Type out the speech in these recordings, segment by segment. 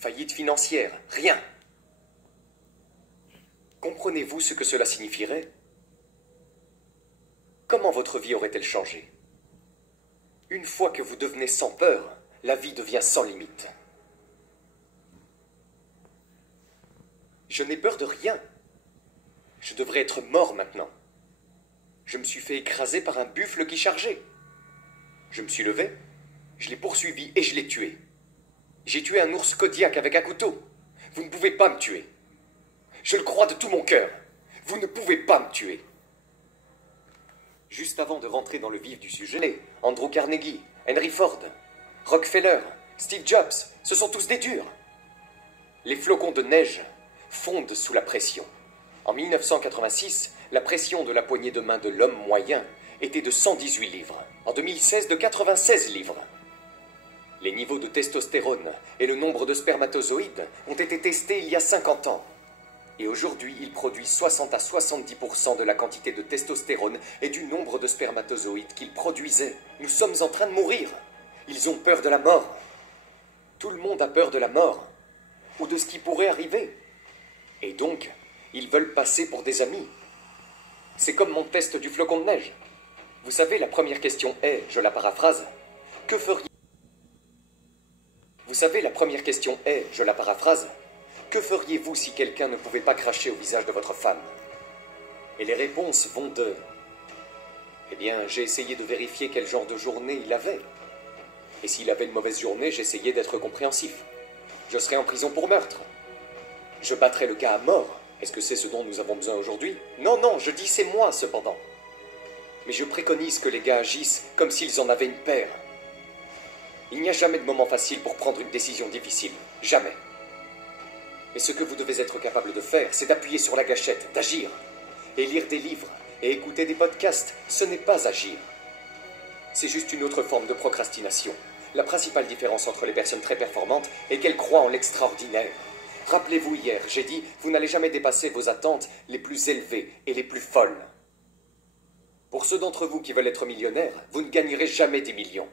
Faillite financière, rien. Comprenez-vous ce que cela signifierait? Comment votre vie aurait-elle changé? Une fois que vous devenez sans peur, la vie devient sans limite. Je n'ai peur de rien. Je devrais être mort maintenant. Je me suis fait écraser par un buffle qui chargeait. Je me suis levé, je l'ai poursuivi et je l'ai tué. J'ai tué un ours Kodiak avec un couteau. Vous ne pouvez pas me tuer. Je le crois de tout mon cœur. Vous ne pouvez pas me tuer. Juste avant de rentrer dans le vif du sujet, Andrew Carnegie, Henry Ford, Rockefeller, Steve Jobs, ce sont tous des durs. Les flocons de neige fondent sous la pression. En 1986, la pression de la poignée de main de l'homme moyen était de 118 livres. En 2016, de 96 livres. Les niveaux de testostérone et le nombre de spermatozoïdes ont été testés il y a 50 ans. Et aujourd'hui, ils produisent 60 à 70% de la quantité de testostérone et du nombre de spermatozoïdes qu'ils produisaient. Nous sommes en train de mourir. Ils ont peur de la mort. Tout le monde a peur de la mort, ou de ce qui pourrait arriver. Et donc, ils veulent passer pour des amis. C'est comme mon test du flocon de neige. Vous savez, la première question est, je la paraphrase, que feriez... Vous savez, la première question est, je la paraphrase, que feriez-vous si quelqu'un ne pouvait pas cracher au visage de votre femme? Et les réponses vont de... Eh bien, j'ai essayé de vérifier quel genre de journée il avait. Et s'il avait une mauvaise journée, j'essayais d'être compréhensif. Je serais en prison pour meurtre. Je battrais le cas à mort. Est-ce que c'est ce dont nous avons besoin aujourd'hui? Non, non, je dis c'est moi, cependant. Mais je préconise que les gars agissent comme s'ils en avaient une paire. Il n'y a jamais de moment facile pour prendre une décision difficile. Jamais. Mais ce que vous devez être capable de faire, c'est d'appuyer sur la gâchette, d'agir. Et lire des livres, et écouter des podcasts, ce n'est pas agir. C'est juste une autre forme de procrastination. La principale différence entre les personnes très performantes est qu'elles croient en l'extraordinaire. Rappelez-vous hier, j'ai dit, vous n'allez jamais dépasser vos attentes les plus élevées et les plus folles. Pour ceux d'entre vous qui veulent être millionnaires, vous ne gagnerez jamais 10 millions.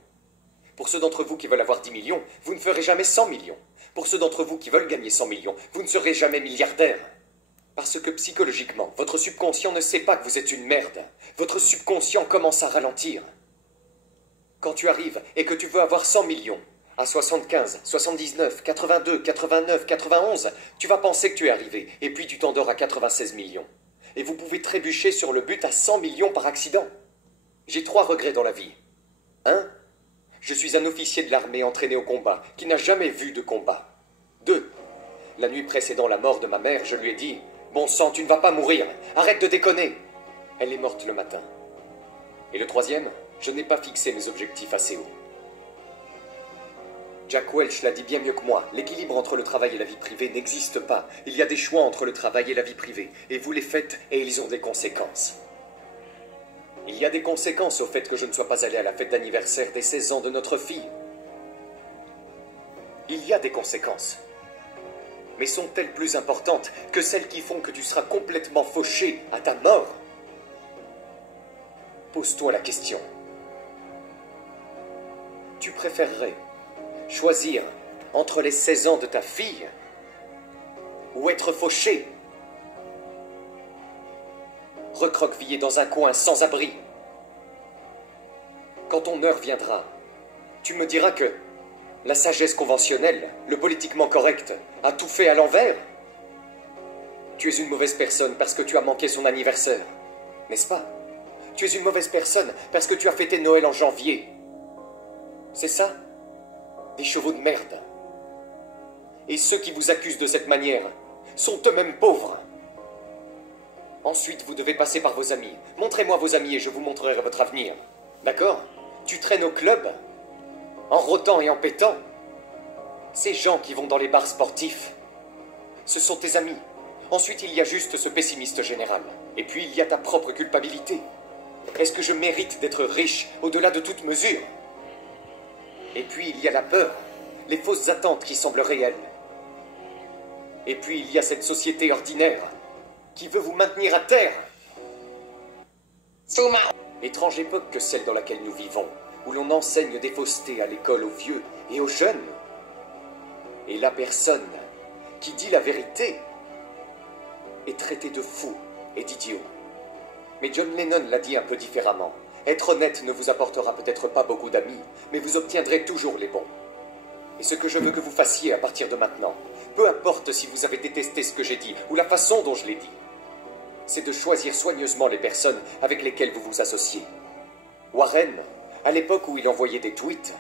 Pour ceux d'entre vous qui veulent avoir 10 millions, vous ne ferez jamais 100 millions. Pour ceux d'entre vous qui veulent gagner 100 millions, vous ne serez jamais milliardaire. Parce que psychologiquement, votre subconscient ne sait pas que vous êtes une merde. Votre subconscient commence à ralentir. Quand tu arrives et que tu veux avoir 100 millions, à 75, 79, 82, 89, 91, tu vas penser que tu es arrivé, et puis tu t'endors à 96 millions. Et vous pouvez trébucher sur le but à 100 millions par accident. J'ai 3 regrets dans la vie. 1. Je suis un officier de l'armée entraîné au combat, qui n'a jamais vu de combat. 2. La nuit précédant la mort de ma mère, je lui ai dit « Bon sang, tu ne vas pas mourir, arrête de déconner !» Elle est morte le matin. Et le 3e, je n'ai pas fixé mes objectifs assez haut. Jack Welch l'a dit bien mieux que moi, l'équilibre entre le travail et la vie privée n'existe pas. Il y a des choix entre le travail et la vie privée, et vous les faites et ils ont des conséquences. Il y a des conséquences au fait que je ne sois pas allé à la fête d'anniversaire des 16 ans de notre fille. Il y a des conséquences. Mais sont-elles plus importantes que celles qui font que tu seras complètement fauché à ta mort? Pose-toi la question. Tu préférerais choisir entre les 16 ans de ta fille ou être fauché, recroquevillé dans un coin sans abri? Quand ton heure viendra, tu me diras que la sagesse conventionnelle, le politiquement correct, a tout fait à l'envers. Tu es une mauvaise personne parce que tu as manqué son anniversaire, n'est-ce pas? Tu es une mauvaise personne parce que tu as fêté Noël en janvier. C'est ça? Des chevaux de merde. Et ceux qui vous accusent de cette manière sont eux-mêmes pauvres. Ensuite, vous devez passer par vos amis. Montrez-moi vos amis et je vous montrerai votre avenir. D'accord? Tu traînes au club, en rôtant et en pétant. Ces gens qui vont dans les bars sportifs, ce sont tes amis. Ensuite, il y a juste ce pessimiste général. Et puis, il y a ta propre culpabilité. Est-ce que je mérite d'être riche au-delà de toute mesure? Et puis, il y a la peur, les fausses attentes qui semblent réelles. Et puis, il y a cette société ordinaire qui veut vous maintenir à terre. Étrange époque que celle dans laquelle nous vivons, où l'on enseigne des faussetés à l'école aux vieux et aux jeunes. Et la personne qui dit la vérité est traitée de fou et d'idiot. Mais John Lennon l'a dit un peu différemment. Être honnête ne vous apportera peut-être pas beaucoup d'amis, mais vous obtiendrez toujours les bons. Et ce que je veux que vous fassiez à partir de maintenant, peu importe si vous avez détesté ce que j'ai dit ou la façon dont je l'ai dit, c'est de choisir soigneusement les personnes avec lesquelles vous vous associez. Warren, à l'époque où il envoyait des tweets,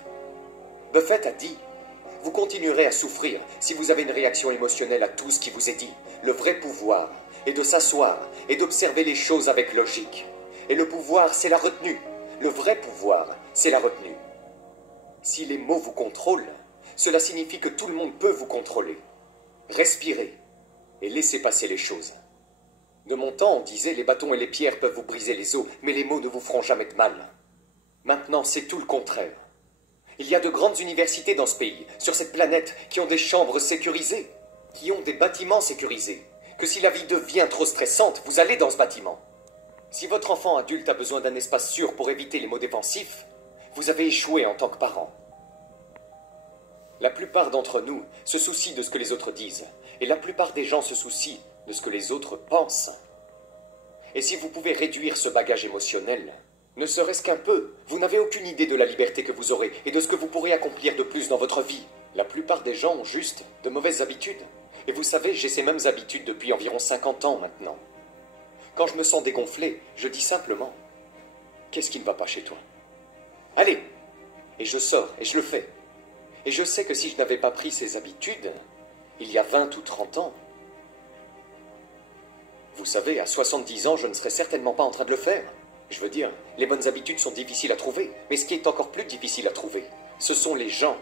Buffett a dit « Vous continuerez à souffrir si vous avez une réaction émotionnelle à tout ce qui vous est dit. Le vrai pouvoir est de s'asseoir et d'observer les choses avec logique. Et le pouvoir, c'est la retenue. Le vrai pouvoir, c'est la retenue. Si les mots vous contrôlent, cela signifie que tout le monde peut vous contrôler. Respirez et laissez passer les choses. De mon temps, on disait les bâtons et les pierres peuvent vous briser les os, mais les mots ne vous feront jamais de mal. Maintenant, c'est tout le contraire. Il y a de grandes universités dans ce pays, sur cette planète, qui ont des chambres sécurisées, qui ont des bâtiments sécurisés, que si la vie devient trop stressante, vous allez dans ce bâtiment. Si votre enfant adulte a besoin d'un espace sûr pour éviter les mots défensifs, vous avez échoué en tant que parent. La plupart d'entre nous se soucient de ce que les autres disent, et la plupart des gens se soucient de ce que les autres pensent. Et si vous pouvez réduire ce bagage émotionnel, ne serait-ce qu'un peu, vous n'avez aucune idée de la liberté que vous aurez et de ce que vous pourrez accomplir de plus dans votre vie. La plupart des gens ont juste de mauvaises habitudes. Et vous savez, j'ai ces mêmes habitudes depuis environ 50 ans maintenant. Quand je me sens dégonflé, je dis simplement « Qu'est-ce qui ne va pas chez toi ?» Allez! Et je sors, et je le fais. Et je sais que si je n'avais pas pris ces habitudes, il y a 20 ou 30 ans, vous savez, à 70 ans, je ne serais certainement pas en train de le faire. Je veux dire, les bonnes habitudes sont difficiles à trouver, mais ce qui est encore plus difficile à trouver, ce sont les gens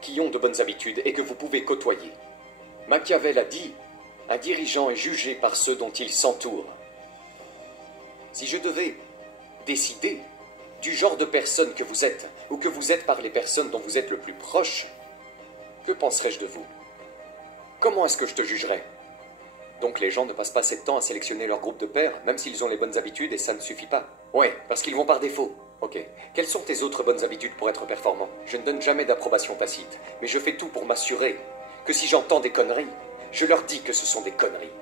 qui ont de bonnes habitudes et que vous pouvez côtoyer. Machiavel a dit, un dirigeant est jugé par ceux dont il s'entoure. Si je devais décider du genre de personne que vous êtes, ou que vous êtes par les personnes dont vous êtes le plus proche, que penserais-je de vous? Comment est-ce que je te jugerais? Donc les gens ne passent pas assez de temps à sélectionner leur groupe de pairs, même s'ils ont les bonnes habitudes et ça ne suffit pas. Ouais, parce qu'ils vont par défaut. Ok. Quelles sont tes autres bonnes habitudes pour être performant? Je ne donne jamais d'approbation tacite, mais je fais tout pour m'assurer que si j'entends des conneries, je leur dis que ce sont des conneries.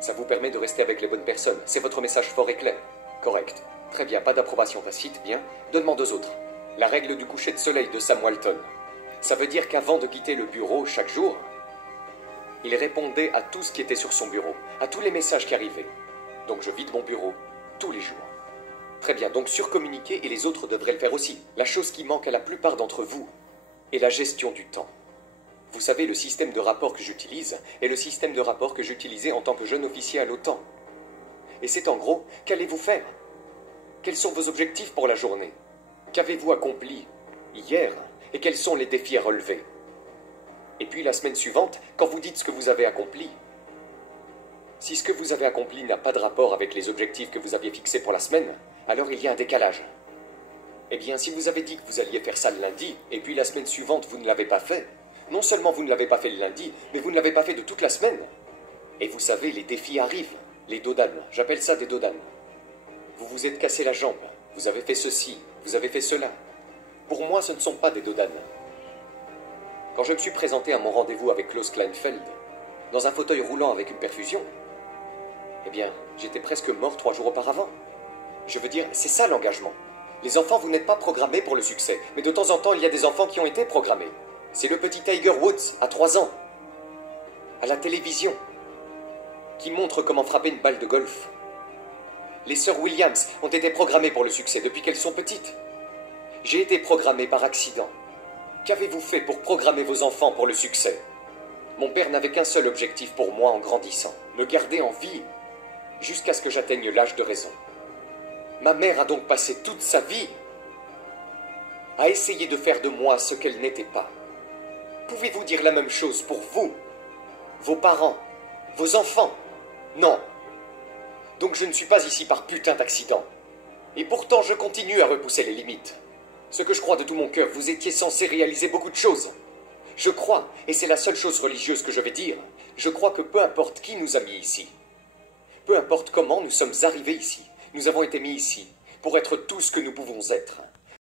Ça vous permet de rester avec les bonnes personnes. C'est votre message fort et clair. Correct. Très bien, pas d'approbation tacite, bien. Donne-moi deux autres. La règle du coucher de soleil de Sam Walton. Ça veut dire qu'avant de quitter le bureau chaque jour, il répondait à tout ce qui était sur son bureau, à tous les messages qui arrivaient. Donc je vide mon bureau tous les jours. Très bien, donc surcommuniquer et les autres devraient le faire aussi. La chose qui manque à la plupart d'entre vous est la gestion du temps. Vous savez, le système de rapport que j'utilise est le système de rapport que j'utilisais en tant que jeune officier à l'OTAN. Et c'est en gros, qu'allez-vous faire? Quels sont vos objectifs pour la journée? Qu'avez-vous accompli hier? Et quels sont les défis à relever? Et puis la semaine suivante, quand vous dites ce que vous avez accompli, si ce que vous avez accompli n'a pas de rapport avec les objectifs que vous aviez fixés pour la semaine, alors il y a un décalage. Eh bien, si vous avez dit que vous alliez faire ça le lundi, et puis la semaine suivante vous ne l'avez pas fait, non seulement vous ne l'avez pas fait le lundi, mais vous ne l'avez pas fait de toute la semaine. Et vous savez, les défis arrivent, les dodanes, j'appelle ça des dodanes. Vous vous êtes cassé la jambe, vous avez fait ceci, vous avez fait cela. Pour moi, ce ne sont pas des dodanes. Quand je me suis présenté à mon rendez-vous avec Klaus Kleinfeld, dans un fauteuil roulant avec une perfusion, eh bien, j'étais presque mort 3 jours auparavant. Je veux dire, c'est ça l'engagement. Les enfants, vous n'êtes pas programmés pour le succès, mais de temps en temps, il y a des enfants qui ont été programmés. C'est le petit Tiger Woods, à 3 ans, à la télévision, qui montre comment frapper une balle de golf. Les sœurs Williams ont été programmées pour le succès depuis qu'elles sont petites. J'ai été programmé par accident. Qu'avez-vous fait pour programmer vos enfants pour le succès? Mon père n'avait qu'un seul objectif pour moi en grandissant, me garder en vie jusqu'à ce que j'atteigne l'âge de raison. Ma mère a donc passé toute sa vie à essayer de faire de moi ce qu'elle n'était pas. Pouvez-vous dire la même chose pour vous, vos parents, vos enfants? Non. Donc je ne suis pas ici par putain d'accident. Et pourtant je continue à repousser les limites. Ce que je crois de tout mon cœur, vous étiez censé réaliser beaucoup de choses. Je crois, et c'est la seule chose religieuse que je vais dire, je crois que peu importe qui nous a mis ici, peu importe comment nous sommes arrivés ici, nous avons été mis ici pour être tout ce que nous pouvons être.